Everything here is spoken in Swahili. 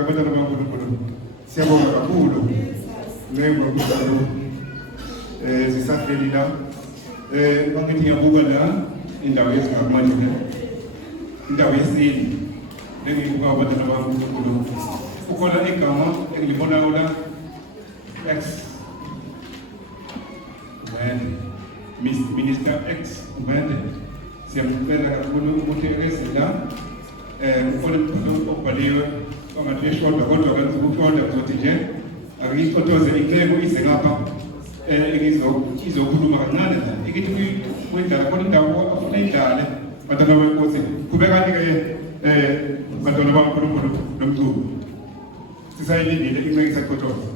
abantwana baNkulunkulu siyabonga kakhulu ngenkulunkulu zisahleli la bangithi ngiyabuka la indawo yezingakumanje indawo yesini lengibuka abantwana baNkulunkulu ukhona igama engilibona la X Minister X Ubende siyamcela kakhulu ukuthi ezela ufone ubhaliwe ongatheshodwa kodwa kanti ukuqonda ukuthi nje akuyiphotoze inhleko ize ngapha izokhuluma kancane la ikithi kwindala khona indawo afuna idlale bantwana benkosi kubekani-ke bantwana baNkulunkulu nomculo sisayilindile inceke isaqotoza.